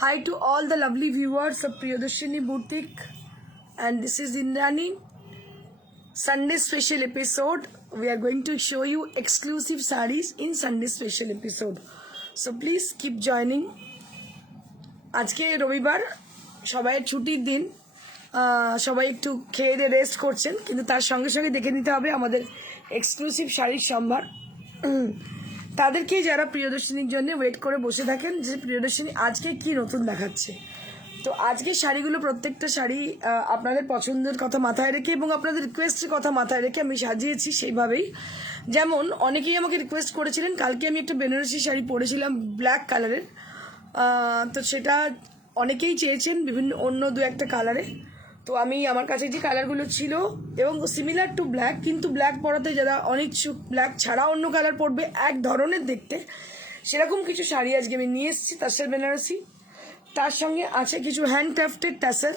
Hi to all the lovely viewers of Priyadarshini Boutique, and this is Indrani. Sunday special episode. We are going to show you exclusive sarees in Sunday special episode. So please keep joining. আজকে রবিবার, সবাই ছুটির দিন, সবাই একটু খেয়ে দিয়ে rest করছেন, কিন্তু তার সঙ্গে সঙ্গে দেখে নিতে হবে আমাদের এক্সক্লুসিভ শাড়ির সম্ভার। তাদেরকে যারা প্রিয়দর্শিনীর জন্য ওয়েট করে বসে থাকেন যে প্রিয়দর্শিনী আজকে কি নতুন দেখাচ্ছে। তো আজকে শাড়িগুলো প্রত্যেকটা শাড়ি আপনাদের পছন্দের কথা মাথায় রেখে এবং আপনাদের রিকোয়েস্টের কথা মাথায় রেখে আমি সাজিয়েছি সেইভাবেই। যেমন অনেকেই আমাকে রিকোয়েস্ট করেছিলেন, কালকে আমি একটা বেনারসি শাড়ি পরেছিলাম ব্ল্যাক কালারের, তো সেটা অনেকেই চেয়েছেন বিভিন্ন অন্য দু একটা কালারে। তো আমি আমার কাছে যে কালারগুলো ছিল এবং সিমিলার টু ব্ল্যাক, কিন্তু ব্ল্যাক পরাতে যারা অনিচ্ছুক, ব্ল্যাক ছাড়া অন্য কালার পরবে এক ধরনের দেখতে, সেরকম কিছু শাড়ি আজকে আমি নিয়ে এসেছি তাসের বেনারসি। তার সঙ্গে আছে কিছু হ্যান্ডক্রাফটেড টাসের,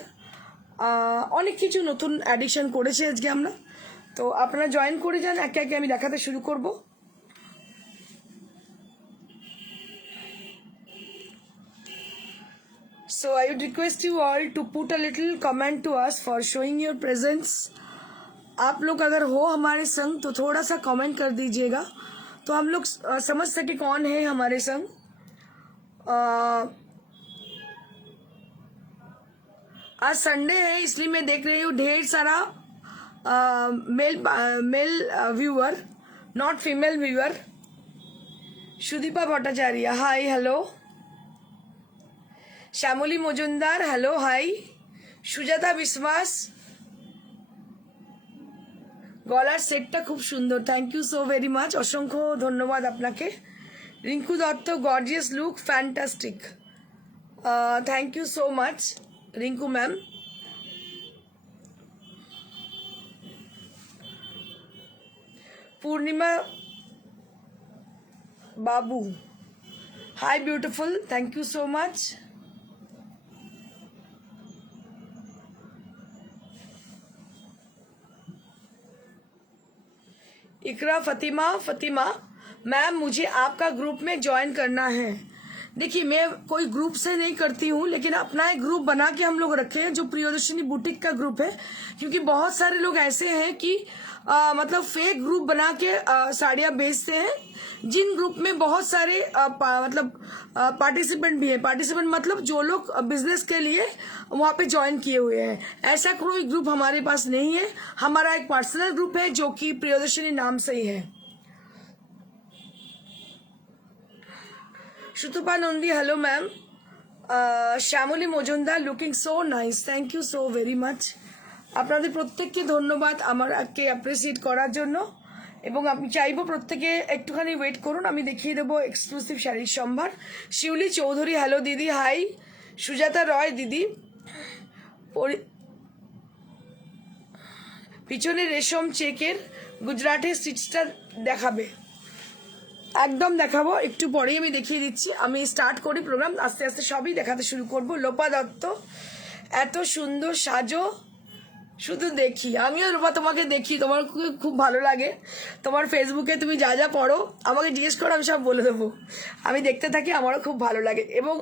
অনেক কিছু নতুন অ্যাডিশন করেছি আজকে আমরা। তো আপনারা জয়েন করে যান, একে একে আমি দেখাতে শুরু করব। So I would request you all to put a little comment to us for showing your presence. आप लोग अगर हो हमारे संग तो थोड़ा सा कमेंट कर दीजिएगा, तो हम लोग समझ सके कौन है हमारे संग। आज संडे है, इसलिए मैं देख रही हूँ ढेर सारा male viewer, not female viewer. Sudipa Bhattacharya, hi hello. Shyamali Majumdar, hello hi. Sujata Biswas, গলার সেটটা খুব সুন্দর, thank you so very much, অসংখ্য ধন্যবাদ আপনাকে। Rinku Dutta, gorgeous look, fantastic, thank you so much Rinku ma'am. Purnima Babu, hi beautiful, thank you so much. Ikra Fatima ma'am, मुझे आपका ग्रुप में ज्वाइन करना है। देखिए, मैं कोई ग्रुप से नहीं करती हूँ, लेकिन अपना एक ग्रुप बना के हम लोग रखे हैं जो प्रियदर्शिनी बुटीक का ग्रुप है, क्योंकि बहुत सारे लोग ऐसे हैं कि मतलब फेक ग्रुप बना के साड़ियाँ बेचते हैं, जिन ग्रुप में बहुत सारे मतलब पार्टिसिपेंट भी है। पार्टिसिपेंट मतलब जो लोग बिजनेस के लिए वहाँ पे ज्वाइन किए हुए हैं। ऐसा कोई ग्रुप हमारे पास नहीं है। हमारा एक पर्सनल ग्रुप है जो कि प्रियदर्शिनी नाम से ही है। Shrutupa Nandi, hello ma'am. Shyamali Majumdar, looking so nice, thank you so very much. আপনাদের প্রত্যেককে ধন্যবাদ আমাকে অ্যাপ্রিসিয়েট করার জন্য, এবং আমি চাইবো প্রত্যেকে একটুখানি ওয়েট করুন, আমি দেখিয়ে দেবো এক্সক্লুসিভ শাড়ির সম্ভার। শিউলি চৌধুরী, হ্যালো দিদি, হাই। সুজাতা রয় দিদি, পিছনে রেশম চেকের গুজরাটের স্টিচটা দেখাবে? একদম দেখাবো, একটু পরেই আমি দেখিয়ে দিচ্ছি। আমি স্টার্ট করি প্রোগ্রাম, আস্তে আস্তে সবই দেখাতে শুরু করব। লোপা দত্ত, এত সুন্দর সাজো, শুধু দেখি। আমিও রূপা তোমাকে দেখি, তোমার খুব ভালো লাগে। তোমার ফেসবুকে তুমি যা যা পড়ো আমাকে জিজ্ঞেস করো, আমি সব বলে দেবো। আমি দেখতে থাকি, আমারও খুব ভালো লাগে। এবং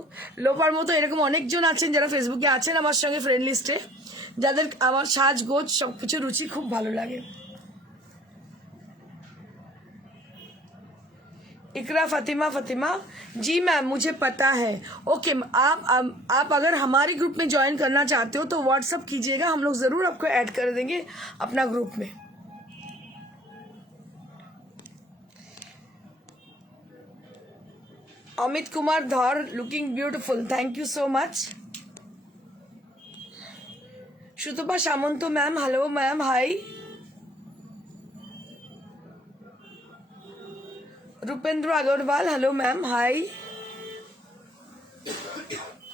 লোপার মতো এরকম অনেকজন আছেন যারা ফেসবুকে আছেন আমার সঙ্গে ফ্রেন্ড লিস্টে, যাদের আমার সাজগোজ সব কিছু রুচি খুব ভালো লাগে। इकरा फतिमा, जी मैम मुझे पता है। ओके, आप अगर हमारे ग्रुप में ज्वाइन करना चाहते हो तो व्हाट्सअप कीजिएगा, हम लोग ज़रूर आपको ऐड कर देंगे अपना ग्रुप में। Amit Kumar Dhar, looking beautiful, thank you so much. Sutapa Samanta ma'am, hello ma'am, hi. Rupendra Agarwal, hello ma'am, hi.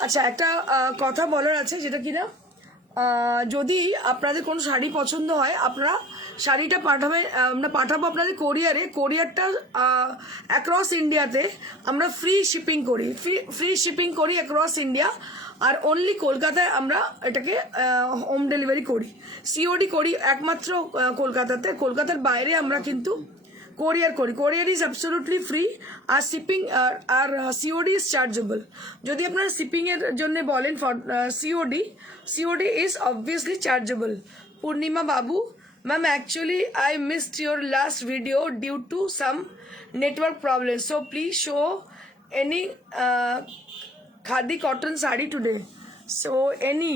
আচ্ছা, একটা কথা বলার আছে, যেটা কিনা যদি আপনাদের কোনো শাড়ি পছন্দ হয়, আপনারা শাড়িটা আমরা পাঠাবো আপনাদের কোরিয়ারে। কোরিয়ারটা অ্যাক্রস ইন্ডিয়াতে আমরা ফ্রি শিপিং করি অ্যাক্রস ইন্ডিয়া, আর অনলি কলকাতায় আমরা এটাকে হোম ডেলিভারি করি, সিওডি করি একমাত্র কলকাতাতে। কলকাতার বাইরে আমরা কিন্তু কোরিয়ার ইজ অ্যাবসলিউটলি ফ্রি, আর শিপিং আর সিওডি ইজ চার্জেবল। যদি আপনারা শিপিংয়ের জন্য বলেন for COD is obviously chargeable. Purnima Babu, ma'am actually I missed your last video due to some network problem, so please show any khadi cotton sari today. So any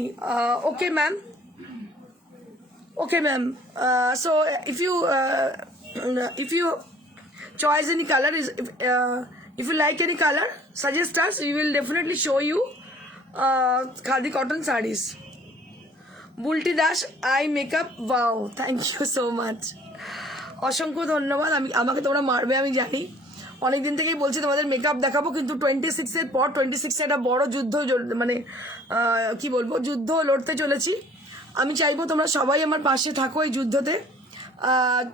okay ma'am, okay ma'am, so if you choose any color, if you like any color, suggest us, we will definitely show you khadi cotton sarees. Bulti Dash eye makeup, wow, thank you so much, অসংখ্য ধন্যবাদ। আমাকে তোমরা মারবে আমি জানি, অনেকদিন থেকেই বলছি তোমাদের মেকআপ দেখাবো, কিন্তু 26-এর পর 26-এ একটা বড় যুদ্ধ, মানে কি বলবো, যুদ্ধ লড়তে চলেছি। আমি চাইবো তোমরা সবাই আমার পাশে থাকো এই যুদ্ধতে।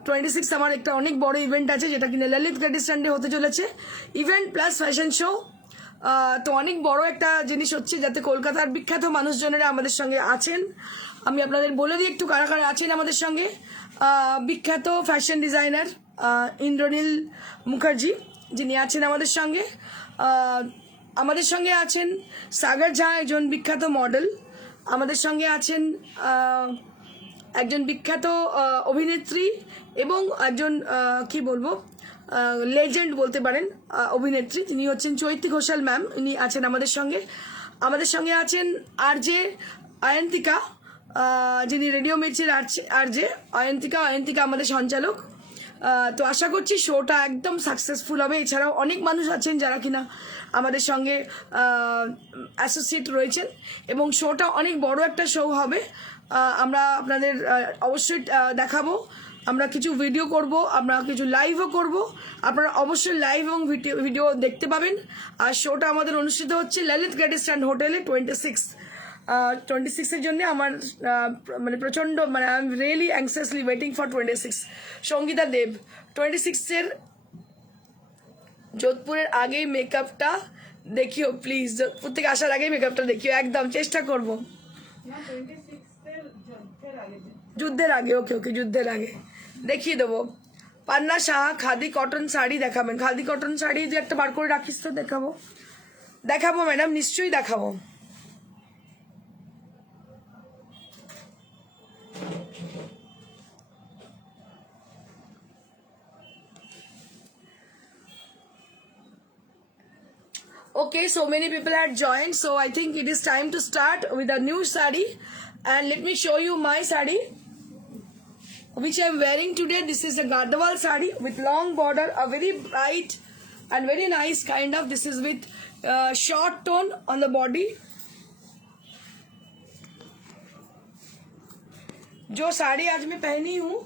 26 আমার একটা অনেক বড় ইভেন্ট আছে, যেটা কিনা ললিত ক্রেডিট স্ট্যান্ডে হতে চলেছে, ইভেন্ট প্লাস ফ্যাশন শো। তো অনেক বড় একটা জিনিস হচ্ছে, যাতে কলকাতার বিখ্যাত মানুষজনেরা আমাদের সঙ্গে আছেন। আমি আপনাদের বলে দিই একটু কারা কারা আছেন আমাদের সঙ্গে। বিখ্যাত ফ্যাশন ডিজাইনার ইন্দ্রনীল মুখার্জি, যিনি আছেন আমাদের সঙ্গে। আমাদের সঙ্গে আছেন সাগর ঝা, একজন বিখ্যাত মডেল। আমাদের সঙ্গে আছেন একজন বিখ্যাত অভিনেত্রী এবং একজন কি বলবো, লেজেন্ড বলতে পারেন অভিনেত্রী, তিনি হচ্ছেন চৈতি ঘোষাল ম্যাম, ইনি আছেন আমাদের সঙ্গে। আমাদের সঙ্গে আছেন আরজে অয়ন্তিকা, যিনি রেডিও মির্চির আরজে অয়ন্তিকা আমাদের সঞ্চালক। তো আশা করছি শোটা একদম সাকসেসফুল হবে। এছাড়াও অনেক মানুষ আছেন যারা কিনা আমাদের সঙ্গে অ্যাসোসিয়েট রয়েছেন, এবং শোটা অনেক বড় একটা শো হবে। আমরা আপনাদের অবশ্যই দেখাবো, আমরা কিছু ভিডিও করব, আমরা কিছু লাইভও করব। আপনারা অবশ্যই লাইভ এবং ভিডিও দেখতে পাবেন। আর শোটা আমাদের অনুষ্ঠিত হচ্ছে ললিত ক্রেডিট স্ট্যান্ড হোটেলে 26-এর জন্য। আমার মানে প্রচণ্ড, মানে I am really anxiously waiting for 26। Sangeeta Deb, 26-এর যোধপুরের আগেই মেকআপটা দেখিও প্লিজ, যোধপুর থেকে আসার আগেই মেকআপটা দেখিও, একদম চেষ্টা করব। যুদ্ধের আগে, ওকে যুদ্ধের আগে দেখিয়ে দেবো। পান্না শাহ, খাদি কটন শাড়ি দেখাবেন? খাদি কটন শাড়ি যে একটা বার করে রাখিস তো, দেখাবো ম্যাডাম, নিশ্চয়ই দেখাবো। Okay, so many people had joined, so I think it is time to start with a new sari. And let me show you my sari, which I am wearing today. This is a Gardewal sari with long border, a very bright and very nice kind of. This is with short tone on the body. जो साड़ी आज मैं पहनी हूँ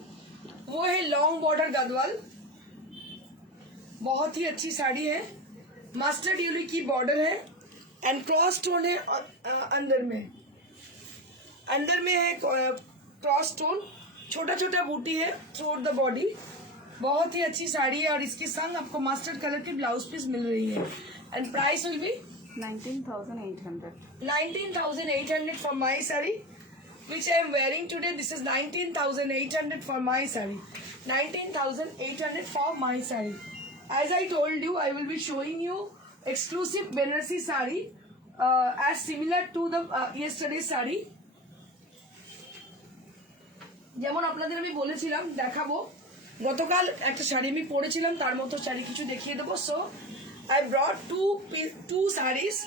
वो है long border Gadwal, बहुत ही अच्छी साड़ी है। मस्टर्ड येलो की बॉर्डर है एंड क्रॉस टोन है अंदर में है क्रॉस टोन, छोटा छोटा बूटी है थ्रू द बॉडी। बहुत ही अच्छी साड़ी है, और इसके संग आपको मस्टर्ड कलर की ब्लाउज पीस मिल रही है। And price will be 19,800 for my saree, which I am wearing today. This is 19,800 for my saree. 19,800 for my saree. As I told you, I will be showing you exclusive Benaressi saree as similar to the yesterday's saree. যেমন আপনাদের আমি বলেছিলাম দেখাবো, গতকাল একটা শাড়ি আমি পরেছিলাম, তার মতো শাড়ি কিছু দেখিয়ে দেবো। So I brought two sarees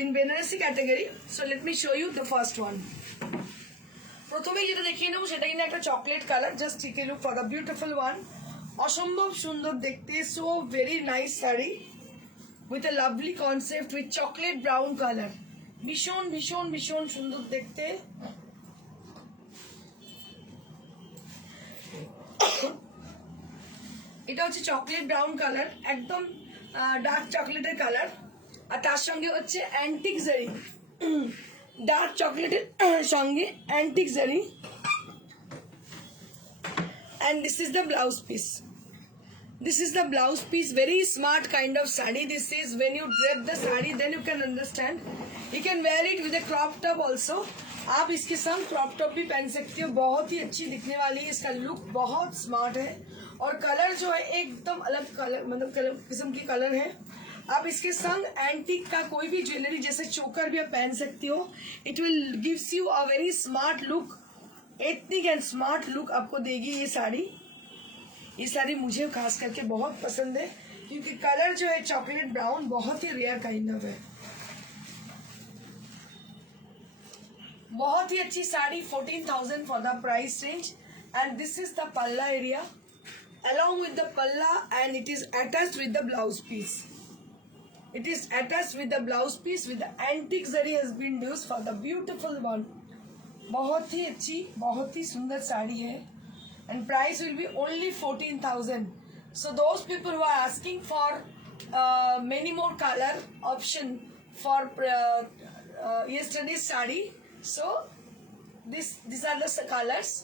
in Benaressi category. So let me show you the first one. প্রথমেই যেটা দেখিয়ে নেবো সেটা কিনা একটা chocolate colour. Just take a look for the beautiful one. অসম্ভব সুন্দর দেখতে, so very nice sari with a lovely concept with chocolate brown colour. ভীষণ ভীষণ ভীষণ সুন্দর দেখতে। এটা হচ্ছে চকলেট ব্রাউন কালার, একদম ডার্ক চকলেটের কালার, আর তার সঙ্গে হচ্ছে অ্যান্টিক জারি, ডার্ক চকলেটের সঙ্গে অ্যান্টিক জারি। And this is the blouse piece. This is the blouse piece, very smart kind of sari. This is when you drape the sari, then you can understand. You can wear it with a crop top also. आप इसके संग crop top भी पहन सकते हो, बहुत ही अच्छी दिखने वाली है। इसका लुक बहुत स्मार्ट है, और कलर जो है एकदम अलग कलर, मतलब कलर किस्म की कलर है। आप इसके संग एंटीक का कोई भी ज्वेलरी जैसे चोकर भी आप पहन सकती हो। It will gives you a very smart look, ethnic and smart look आपको देगी ये साड़ी। ये साड़ी मुझे खास करके बहुत पसंद है क्योंकि कलर जो है चॉकलेट ब्राउन बहुत ही रेयर काइंड ऑफ है। बहुत ही अच्छी sari, 14,000 for the price range. And this is the पल्ला area along with the palla, and it is attached with the blouse piece. It is attached with the blouse piece with the antique zari has been used for the beautiful one. बहुत ही अच्छी, बहुत ही सुंदर साड़ी है and price will be only 14,000. So those people who are asking for many more color option for yesterday's saree, so these are the colors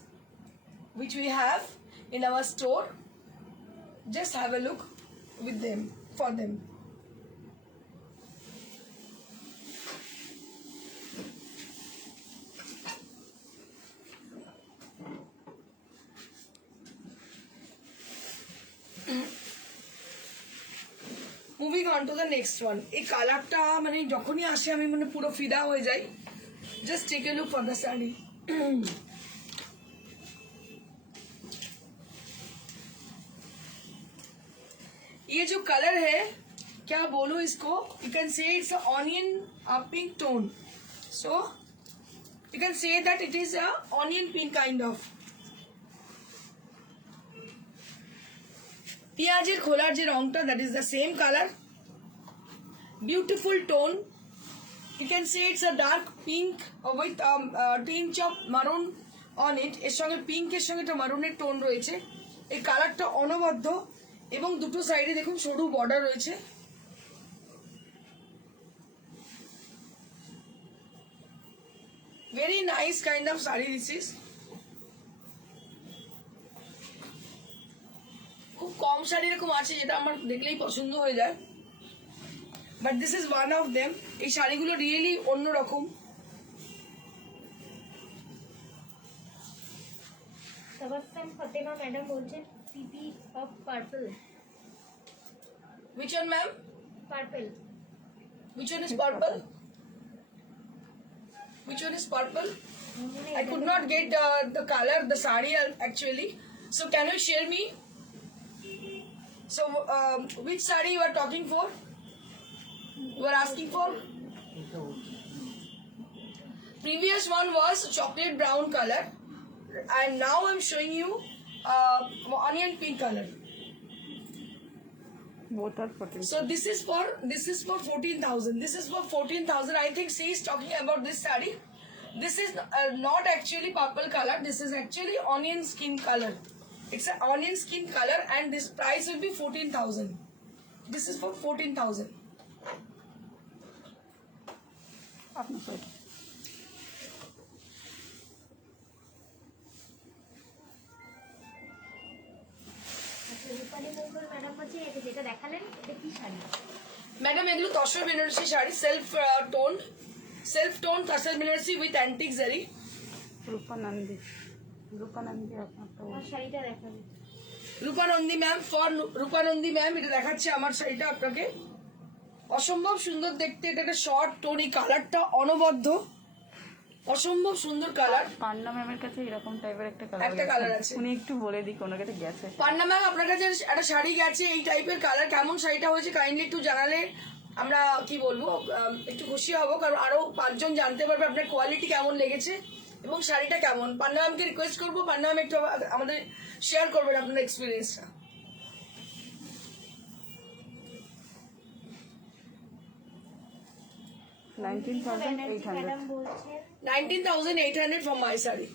which we have in our store. Just have a look with them, for them. Moving on to the next one. এই কালারটা মানে যখনই আসে আমি মানে পুরো ফিদা হয়ে যাই। Just take a look for the saree. ये जो कलर है क्या बोलूं इसको, you can say it's a onion pink tone. So you can say that it is a onion pink kind of. পেঁয়াজের খোলার যে রংটা, that is the same colour, beautiful tone. You can say it's a dark pink with tinge of maroon on it. এর সঙ্গে পিঙ্কের সঙ্গে একটা মারুনের tone রয়েছে। এই কালারটা অনবদ্য এবং দুটো সাইডে দেখুন সরু বর্ডার রয়েছে। Very nice kind of sari this is. খুব কম শাড়ি এরকম আছে যেটা আমার দেখলেই পছন্দ হয়ে যায়, but this is one of them. এই শাড়িগুলো রিয়েলি অন্যরকম। তবাসসুম ফাতেমা ম্যাডাম বলছেন PP of purple. Which one, ma'am? Purple. Which one is purple? Which one is purple? I could not get the color, the sari actually. So can you share me? So which sari you are talking for? You are asking for? Previous one was chocolate brown color, and now I'm showing you onion pink color. Both are 14. So this is for 14,000. This is for 14,000. I think she is talking about this saree. This is not actually purple color. This is actually onion skin color. It's an onion skin color, and this price will be 14,000. This is for 14,000. Rupali Mangal madam বলছেন এটা যেটা দেখালেন এটা কি sari? Madam এগুলো tussar Banarasi sari, self tone tussar Banarasi with antique zari. Rupanandi আমার শাড়িটা দেখাবেন। Rupanandi ma'am, for Rupanandi ma'am এটা দেখাচ্ছে আমার শাড়িটা আপনাকে। অসম্ভব সুন্দর দেখতে, এটা একটা শর্ট টোন, এই কালারটা অনবদ্য, অসম্ভব সুন্দর কালার। পান্না ম্যামের কাছে এরকম টাইপের একটা কালার আছে। উনি একটু বলে দিক ওনার কাছে গেছে। পান্না ম্যাম আপনার কাছে একটা শাড়ি গেছে এই টাইপের কালার, কেমন শাড়িটা হয়েছে কাইন্ডলি একটু জানালে আমরা কি বলবো একটু খুশি হব, কারণ আরো 5 জন জানতে পারবে আপনার কোয়ালিটি কেমন লেগেছে এবং শাড়িটা কেমন। পান্না ম্যামকে রিকোয়েস্ট করবো, পান্না ম্যাম একটু আমাদের শেয়ার করবেন আপনার এক্সপিরিয়েন্সটা। 19,800 ম্যাডাম বলছেন 19,800 for my saree.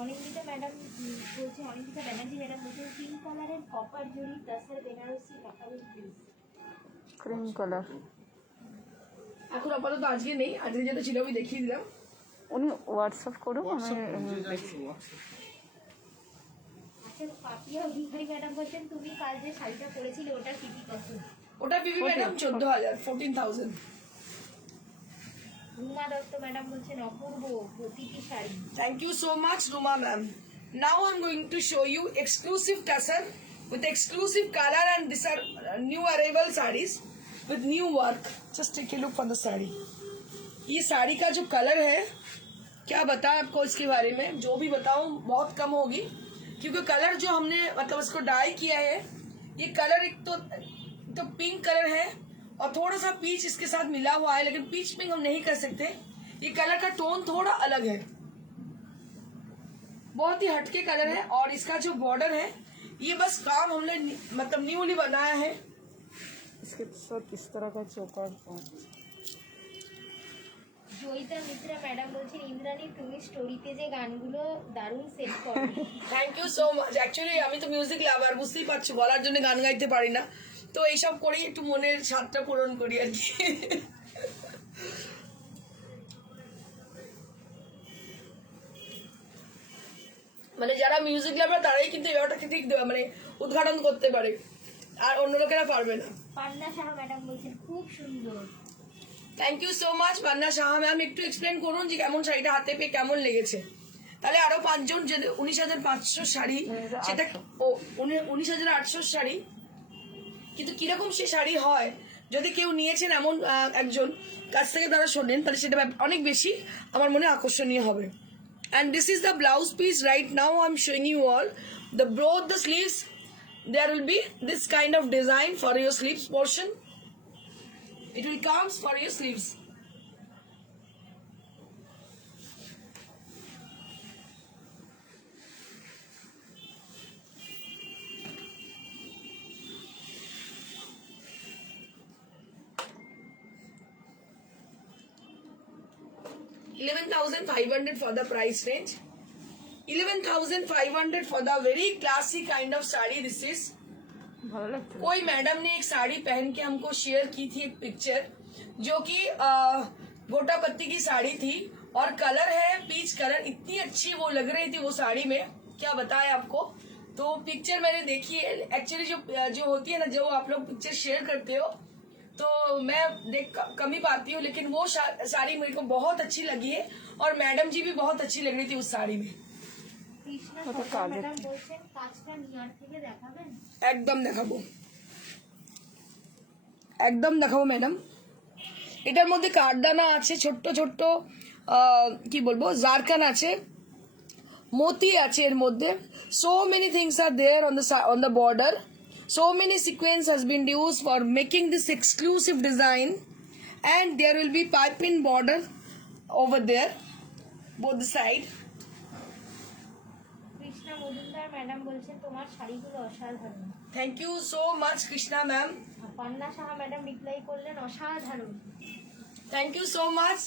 Anindita madam বলছেন, অনিন্দিতা ব্যানার্জি ম্যাডাম বলছেন পিঙ্ক কালারের কপার জড়ি তাসের বেনারসি দেখাবেন প্লিজ। ক্রিম কালার এখন আপাতত আজকে নেই, আজকে যেটা ছিল আমি দেখিয়ে দিলাম। উনি হোয়াটসঅ্যাপ করুন, আমি দেখছি। আচ্ছা, পাপিয়া অধিকারী ম্যাডাম বলছেন তুমি কাল যে শাড়িটা পরেছিলে ওটার পিপি কত? ওটা পিপি ম্যাডাম 14,000, 14,000। রুমা দত্ত ম্যাডাম বলছেন অপূর্ব প্রতিটি sari. Thank you so much, Ruma ma'am. Now I'm going to show you exclusive tussar with exclusive color, and these are new arrival sarees with new work. Just take a look for the saree. ये साड़ी का जो colour है, क्या बताएं आपको इसके बारे में, जो भी बताऊं बहुत कम होगी, क्योंकि कलर जो हमने मतलब उसको डाई किया है, ये कलर एक तो पिंक कलर है और थोड़ा सा पीच इसके साथ मिला हुआ है, लेकिन पीच पिंक हम नहीं कर सकते, ये कलर का टोन थोड़ा अलग है, बहुत ही हटके कलर है। और इसका जो बॉर्डर है ये बस काम हमने मतलब न्यूली बनाया है। इसके साथ किस तरह का चौकर জয়িতা মিত্রা ম্যাডাম বলছেন ইন্দ্রাণী তুমি স্টোরিতে যে গানগুলো দারুণ সেট করো। Thank you so much. Actually আমি তো মিউজিক লাভার, বুঝতেই পারছো, বলার জন্য গান গাইতে পারি না, তো এইসব করি, একটু মনের স্বাদটা পূরণ করি আর কি। মানে যারা মিউজিক লাভার তারাই কিন্তু এই ব্যাপারটাকে ঠিক মানে উদ্ঘাটন করতে পারে, আর অন্য লোকেরা পারবে না। পান্না সাহা ম্যাডাম বলছেন খুব সুন্দর। Thank you so much Panna Saha ma'am. একটু এক্সপ্লেন করুন যে কেমন শাড়িটা হাতে পেয়ে কেমন লেগেছে, তাহলে আরো 5 জন যে 19,500 শাড়ি, সেটা 19,800 শাড়ি, কিন্তু কিরকম সে শাড়ি হয় যদি কেউ নিয়েছেন এমন একজন কাছ থেকে তারা শোনেন, তাহলে সেটা অনেক বেশি আমার মনে আকর্ষণীয় হবে। And this is the blouse piece. Right now I'm showing you all both the sleeves. There will be this kind of design for your sleeves portion. It will comes for your sleeves. $11,500 for the price range. 11,500 for the very classy kind of sari. This is ভালো লাগছে। कोई madam ने एक साड़ी पहन के हमको share की थी एक पिक्चर, जो कि गोटा पत्ती की साड़ी थी और कलर है पीच कलर, इतनी अच्छी वो लग रही थी वो साड़ी में, क्या बताएं आपको। तो पिक्चर मैंने देखी है, एक्चुअली जो होती है ना, जो आप लोग पिक्चर शेयर करते हो तो मैं देख कम ही पाती हूँ, लेकिन वो साड़ी मेरे को बहुत अच्छी लगी है और मैडम जी भी बहुत अच्छी लग रही थी उस साड़ी में। কৃষ্ণা সরকার ম্যাডাম বলছেন কাজটা নিয়ার থেকে দেখাবেন। একদম দেখাবো, একদম দেখাবো ম্যাডাম। এটার মধ্যে কাঠদানা আছে, ছোট্ট ছোট্ট কি বলবো, জারকান আছে, মতি আছে এর মধ্যে। So many things are there on the border. So many sequence has been used for making this exclusive design, and there will be pipe-in border over there, both the side. Krishna Majumdar madam বলছেন তোমার শাড়িগুলো অসাধারণ। Thank you so much, Krishna ma'am. R Panna Saha madam reply করলেন অসাধারণ। Thank you so much.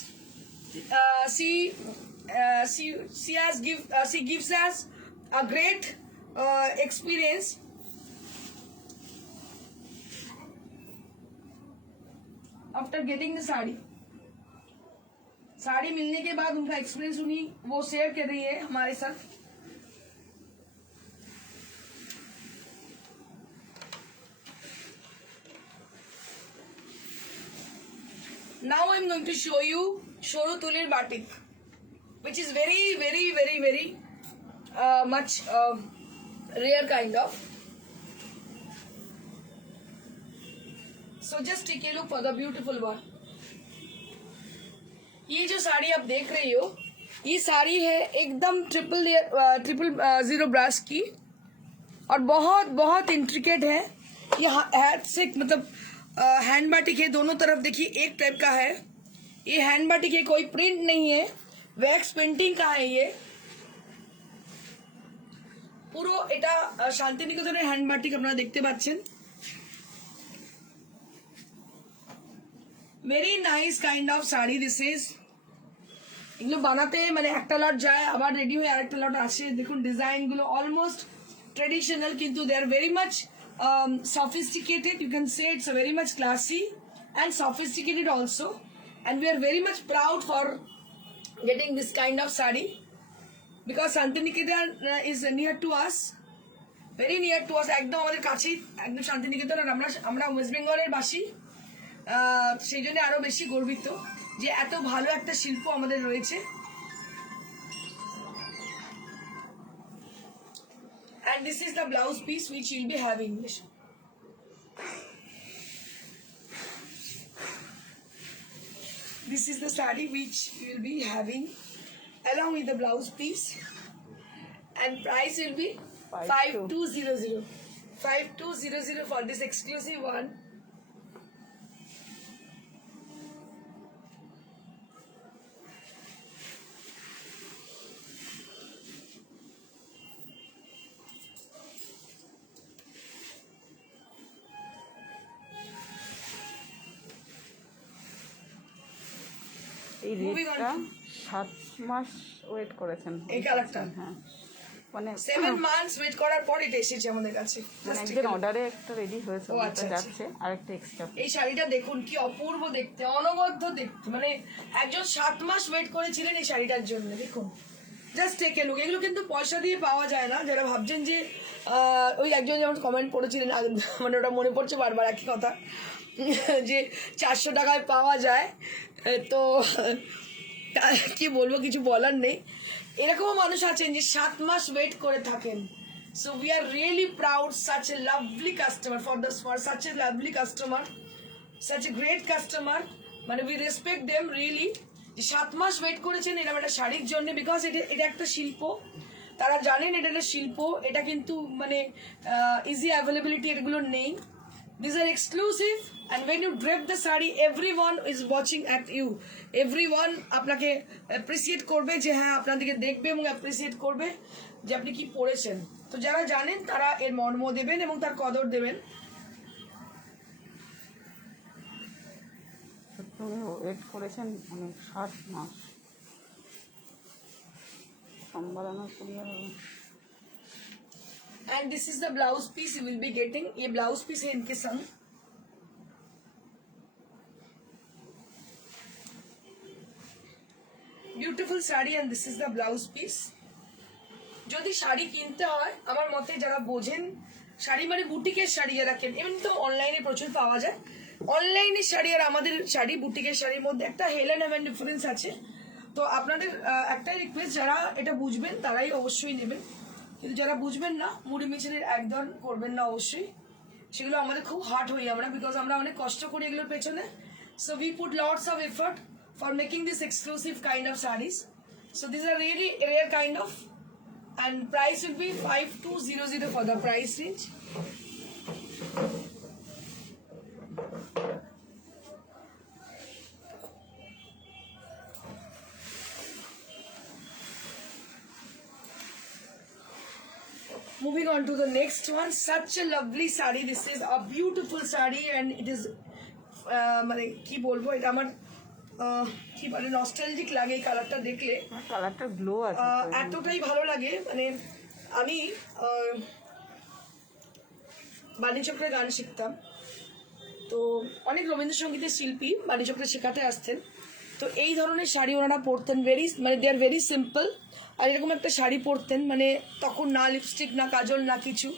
She gives us a great experience. After getting the sari मिलने के बाद उनका एक्सपीरियंस उन्हीं वो शेयर कर रही है हमारे साथ। Now I'm going to show you Shoru Tulir batik, which is very very very very much rare kind of. So just take a look for the beautiful one. ये जो साड़ी आप देख रही हो, ये साड़ी है एकदम ट्रिपल जीरो ब्रास की और बहुत बहुत इंट्रिकेट है। ये हाथ से मतलब हैंड बाटिक है, दोनों तरफ देखिए एक टाइप का है। ये हैंड बाटिक है, कोई प्रिंट नहीं है, वैक्स पेंटिंग का है। ये পুরো এটা শান্তিনিকেতনের হ্যান্ড বাটিক আপনারা দেখতে পাচ্ছেন। Very nice kind of sari this is. এগুলো বানাতে মানে একটা লট যায়, আবার রেডি হয়ে আরেকটা লট আসে। দেখুন ডিজাইনগুলো অলমোস্ট ট্রেডিশনাল, কিন্তু they are very much sophisticated. You can say it's a very much classy and sophisticated also, and we are very much proud for getting this kind of sari, because Shantiniketan is near to us, very near to us, একদম আমাদের কাছেই একদম শান্তিনিকেতন। আর আমরা West বেঙ্গলের বাসী, সেই জন্য আরো বেশি গর্বিত যে এত ভালো একটা শিল্প আমাদের রয়েছে। And this is the blouse piece which you'll be having. This is the saree which you will be having along with the blouse piece, and price will be 5200. 5200 for this exclusive one. এই Moving on রেটটা to- 7 mass wait করেছেন এই কালারটা? হ্যাঁ মানে 7 months wait করার পর এটা এসেছে আমাদের কাছে। মানে Just একদিন take a look. অর্ডারে একটা রেডি হয়েছে ও, ওটা আচ্ছা, যাচ্ছে আরেকটা এক্সট্রা এই শাড়িটা দেখুন কি অপূর্ব দেখতে, অনবদ্য দেখতে, মানে একজন 7 মাস ওয়েট করেছিলেন এই শাড়িটার জন্য। দেখুন, জাস্ট টেক এ লুক। এগুলো কিন্তু পয়সা দিয়ে পাওয়া যায় না। যারা ভাবছেন যে ওই একজন যেমন কমেন্ট করেছিলেন, মানে ওটা মনে পড়ছে বারবার একই কথা, যে 400 টাকায় পাওয়া যায়, তো কি বলবো, কিছু বলার নেই। এরকমও মানুষ আছেন যে 7 মাস ওয়েট করে থাকেন। So we are really proud, such a lovely customer for such a lovely customer, such a great customer. মানে we respect them really. 7 mass wait করেছেন এরকম একটা শাড়ির জন্য, বিকজ এটা একটা শিল্প। তারা জানেন এটা একটা শিল্প, এটা কিন্তু মানে ইজি অ্যাভেলেবিলিটি এগুলো নেই। These are exclusive, and when you drape the saree, everyone is watching at you. Everyone আপনাকে অ্যাপ্রিসিয়েট করবে, যে হ্যাঁ আপনাদেরকে দেখবে এবং অ্যাপ্রিসিয়েট করবে যে আপনি কি পরেছেন। তো যারা জানেন তারা এর মর্ম দেবেন এবং তার কদর দেবেন। ওয়েট করেছেন অনেক 7 মাস সম্ভাবনা courier. And this is the blouse piece you will be getting. ये blouse piece है इनके संग। Beautiful saree, and this is the blouse piece. যদি শাড়ি কিনতে হয় আমার মতে যারা বোঝেন, শাড়ি মানে বুটিকের শাড়ি যারা কেন, এমনি তো অনলাইনে প্রচুর পাওয়া যায়। অনলাইনের শাড়ি আর আমাদের শাড়ি, বুটিকের শাড়ির মধ্যে একটা হেল অ্যান্ড হেভেন ডিফারেন্স আছে। তো আপনাদের একটাই রিকোয়েস্ট, যারা এটা বুঝবেন তারাই অবশ্যই নেবেন, কিন্তু যারা বুঝবেন না মুড়ি মিছিলের একদম করবেন না অবশ্যই। সেগুলো আমাদের খুব হার্ট হই আমরা, বিকজ আমরা অনেক কষ্ট করি এগুলোর পেছনে। So we put lots of effort for making this exclusive kind of saris. So this are really rare kind of, and price will be 5200 for the price range. Moving on to the next one, such a lovely saree. This is a beautiful saree, and it is মানে কি বলবো, এটা আমার কি বলে nostalgic লাগে এই কালারটা দেখলে। কালারটা গ্লো আছে এতটাই ভালো লাগে, মানে আমি বাণীচক্রে গান শিখতাম, তো অনেক রবীন্দ্রসঙ্গীতের শিল্পী বাণীচক্রে শেখাতে আসতেন। তো এই ধরনের শাড়ি ওনারা পরতেন, মানে দে আর ভেরি সিম্পল। আর এরকম একটা শাড়ি পরতেন, মানে তখন না লিপস্টিক না কাজল না কিছু,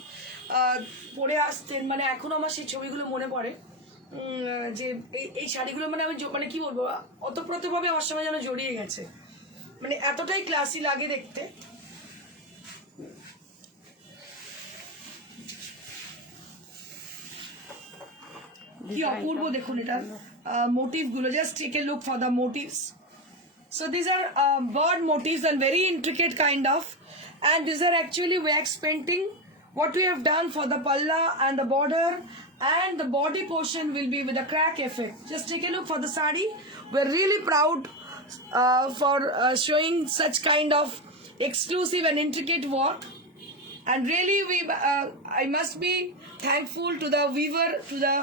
পরে আসতেন। মানে এখনও আমার সেই ছবিগুলো মনে পড়ে, যে এই শাড়িগুলো মানে আমি মানে কি বলবো, অতপ্রতভাবে আমার সঙ্গে যেন জড়িয়ে গেছে, মানে এতটাই ক্লাসি লাগে দেখতে। কি অপূর্ব দেখুন এটা মোটিভ গুলো, just take a look for the motifs. So these are bird motifs and very intricate kind of, and these are actually wax painting. What we have done for the palla and the border and the body portion will be with a crack effect. Just take a look for the sari. We're really proud for showing such kind of exclusive and intricate work. And really I must be thankful to the weaver, to the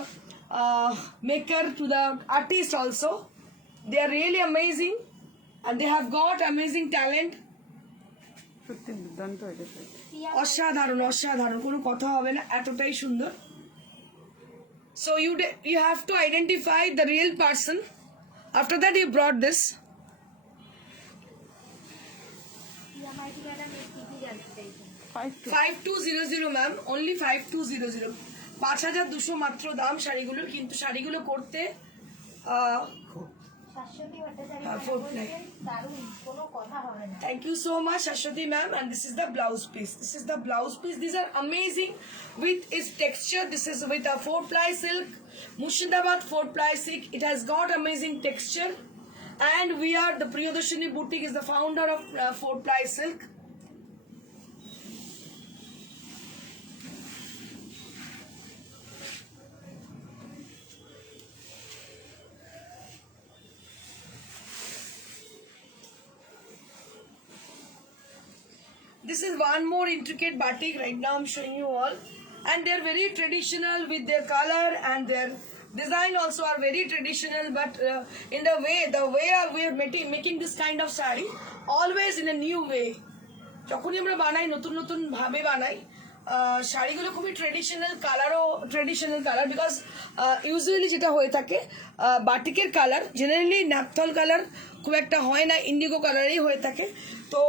maker, to the artist also. They are really amazing, and they have got amazing talent. সত্যি দুর্দান্ত এটা। অসাধারণ অসাধারণ, কোনো কথা হবে না, এতটাই সুন্দর। So you have to identify the real person. After that you brought this. EMI madam কি জানতে চাইছেন? 5200 ম্যাম, অনলি 5200, 5200 মাত্র দাম শাড়িগুলোর। কিন্তু শাড়িগুলো করতে শাশ্বতী ভট্টাচার্য হ্যাঁ, ম্যাডাম four বলছেন ply. দারুণ, কোনো কথা হবে না। Thank you so much, Ashwati ma'am. And this is the blouse piece. This is the blouse piece. These are amazing with its texture. This is with a 4-ply silk, Murshidabad 4-ply silk. It has got amazing texture. And we are the Priyadarshini Boutique is the founder of 4-ply silk. This is one more intricate batik. Right now I'm showing you all, and they're very traditional with their color and their design also are very traditional. But in the way we are making this kind of sari, always in a new way. যখনই আমরা বানাই নতুন নতুন ভাবে বানাই শাড়িগুলো খুবই traditional colour because usually যেটা হয়ে থাকে বাটিকের কালার জেনারেলি ন্যাপথল কালার খুব একটা হয় না, ইন্ডিগো কালারেই হয়ে থাকে। তো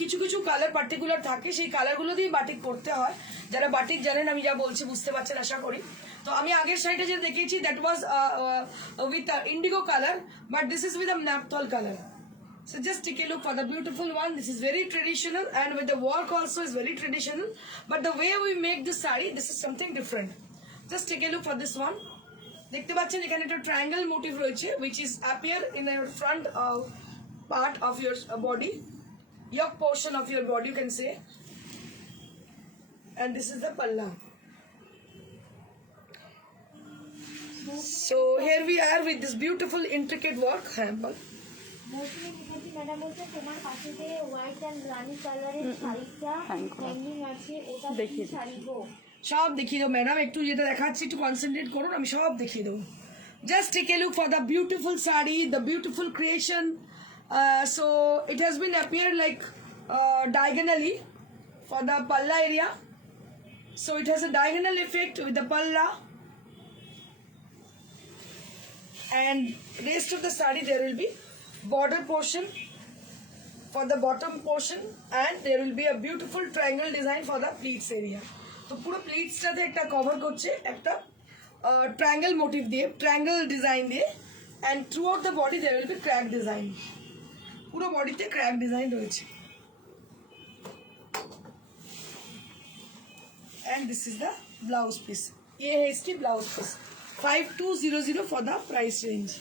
কিছু কিছু কালার পার্টিকুলার থাকে, সেই কালারগুলো দিয়ে বাটিক করতে হয়। যারা বাটিক জানেন আমি যা বলছি বুঝতে পারছেন আশা করি। তো আমি আগের শাড়িটা যেটা দেখিয়েছি that was with Indigo colour, but this is with a naphthol colour. So just take a look for the beautiful one. This is very traditional and with the work also is very traditional. But the way we make this sari, this is something different. Just take a look for this one. দেখতে পাচ্ছেন এখানে একটা triangle motif রয়েছে which is appear in the front part of your body, yoke portion of your body you can say. And this is the palla. So here we are with this beautiful intricate work. Mousumi Mukherjee madam বলছেন তোমার পাশে যে white and রানি কালারের শাড়িটা hanging আছে, ওটা কি শাড়ি গো? সব দেখিয়ে দেবো ম্যাডাম, একটু যেটা দেখাচ্ছি একটু কনসেন্ট্রেট করুন, আমি সব দেখিয়ে দেবো। Just take a look for the beautiful sari, the beautiful creation. So it has been appear like diagonally for the palla area. So it has a diagonal effect with the palla, and rest of the saree there will be border portion for the bottom portion, and there will be a beautiful triangle design for the pleats area. তো পুরো প্লিটসটাতে একটা cover করছে একটা triangle motif দিয়ে, triangle design দিয়ে, and throughout the body there will be crack design. পুরো বডিতে crack design রয়েছে। And this is the blouse piece. ये है इसकी blouse piece. 5200 for the price range.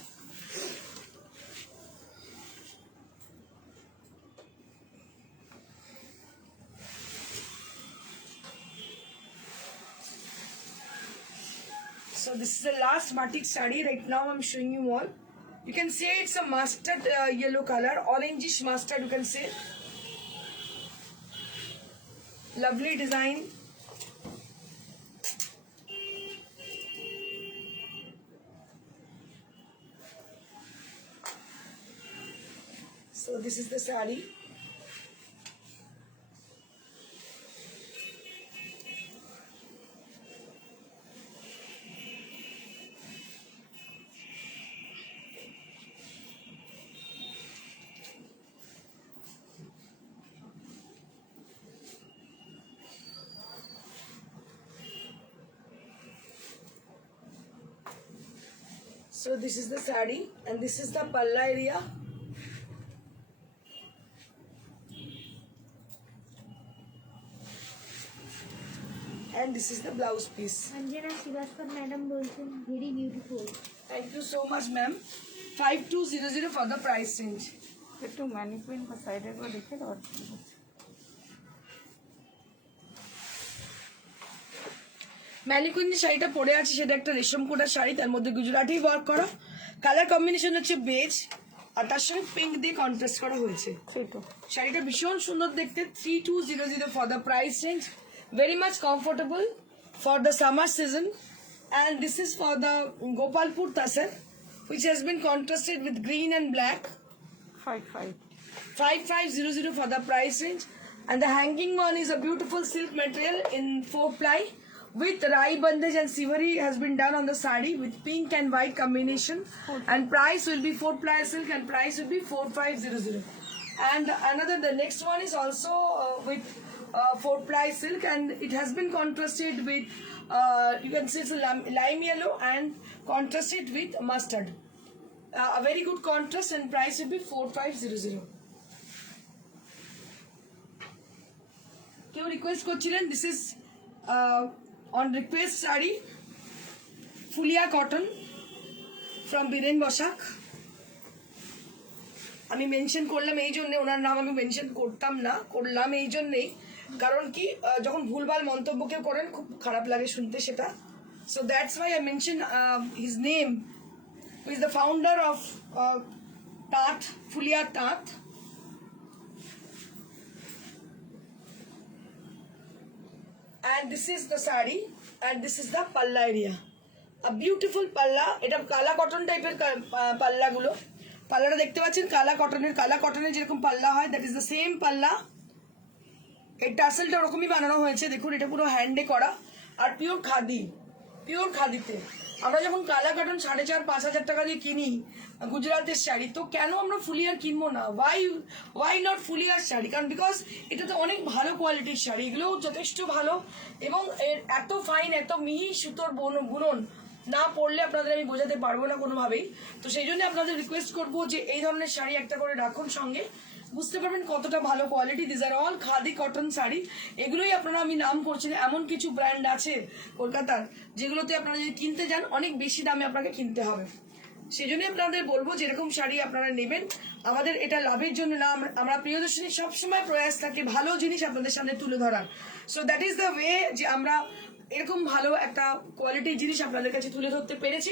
So this is the last batik sari. Right now I'm showing you all. You can say it's a mustard yellow color, orangish mustard you can say. Lovely design. So this is the sari. So this is the sari and this is the palla area. And this is the blouse piece. Anjana Srivastava madam বলছেন very beautiful. Thank you so much ma'am. 5200 for the price range. একটু mannequin বা সাইডের করে দেখে দেওয়ার। Mannequin যে শাড়িটা পরে আছে সেটা একটা রেশম কোটার শাড়ি, তার মধ্যে গুজরাটি ওয়ার্ক করা, কালার কম্বিনেশন হচ্ছে বেজ আর তার সঙ্গে পিঙ্ক দিয়ে কন্ট্রাস্ট করা হয়েছে। শাড়িটা ভীষণ সুন্দর দেখতে। 3200 for the price range. Very much comfortable for the summer season, and this is for the Gopalpur Tasar, which has been contrasted with green and black. 5500 for the price range, and the hanging one is a beautiful silk material in 4-ply with rai bandage and siveri has been done on the sari with pink and white combination, and price will be 4-ply silk and price will be 4500. And the next one is also with 4-ply silk, and it has been contrasted with you can see it's a lime yellow and contrasted with mustard. a very good contrast and price will be 4500. কেউ request করছিলেন, this is on request sari, Phulia cotton from Biren Basak. আমি mention করলাম এই জন্যে, ওনার নাম আমি mention করলাম এই জন্যেই, কারণ কি যখন ভুলভাল মন্তব্য কেউ করেন খুব খারাপ লাগে শুনতে সেটা। So that's why I mention his name, who is the founder of তাঁত, ফুলিয়া তাঁত। And this is the sari and this is the palla area, a beautiful palla. এটা কালা কটন টাইপের পাল্লা গুলো, পাল্লাটা দেখতে পাচ্ছেন কালা কটনের যেরকম পাল্লা হয়, দ্যাট ইজ দ্য সেম পাল্লা। এই টাসেলটা ওরকমই বানানো হয়েছে, দেখুন এটা পুরো হ্যান্ডে করা আর পিওর খাদিতে। আমরা যখন কালা কটন 4,500-5,000 টাকা দিয়ে কিনি গুজরাটের শাড়ি, তো কেন আমরা ফুলিয়ার কিনবো না? ওয়াই নট ফুলিয়ার শাড়ি? কারণ বিকজ এটা তো অনেক ভালো কোয়ালিটির শাড়ি, এগুলোও যথেষ্ট ভালো এবং এর এত ফাইন, এত মিহি সুতোর বুনন না পড়লে আপনাদের আমি বোঝাতে পারবো না কোনোভাবেই। তো সেই জন্য আপনাদের রিকোয়েস্ট করবো যে এই ধরনের শাড়ি একটা করে রাখুন সঙ্গে, বুঝতে পারবেন কতটা ভালো quality. This are all khadi cotton sari. এগুলোই আপনারা আমি নাম করছি না, এমন কিছু ব্র্যান্ড আছে কলকাতার যেগুলোতে আপনারা যদি কিনতে যান অনেক বেশি দামে আপনাকে কিনতে হবে। সেই জন্য আপনাদের বলবো যেরকম শাড়ি আপনারা নেবেন, আমাদের এটা লাভের জন্য না, আমরা প্রিয়দর্শিনী সবসময় প্রয়াস থাকে ভালো জিনিস আপনাদের সামনে তুলে ধরার। So that is the way যে আমরা এরকম ভালো একটা কোয়ালিটির জিনিস আপনাদের কাছে তুলে ধরতে পেরেছি।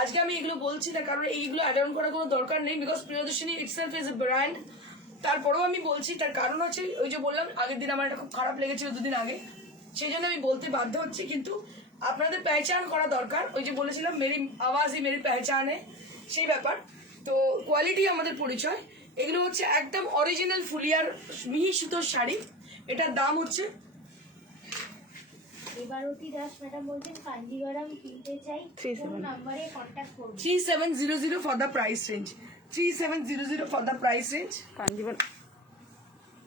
আজকে আমি এগুলো বলছি তার কারণ এইগুলো অ্যাড অন করার কোনো দরকার নেই, because Priyadarshini itself is a brand. তারপরেও আমি বলছি, তার কারণ হচ্ছে ওই যে বললাম আগের দিন আমার এটা খুব খারাপ লেগেছিল 2 দিন আগে, সেই জন্য আমি বলতে বাধ্য হচ্ছি। কিন্তু আপনাদের পেহচান করা দরকার, ওই যে বলেছিলাম মেরি আওয়াজ ই মেরি পেহচান সেই ব্যাপার। তো কোয়ালিটি আমাদের পরিচয়। এগুলো হচ্ছে একদম অরিজিনাল ফুলিয়ার মিহি সুতোর শাড়ি। এটার দাম হচ্ছে, এবারতি দাস ম্যাডাম বলছেন কাঞ্জিভারাম কিনতে চাই, কোন নম্বরে কন্ট্যাক্ট করব? 3700 for the price range, 3700 for the price range.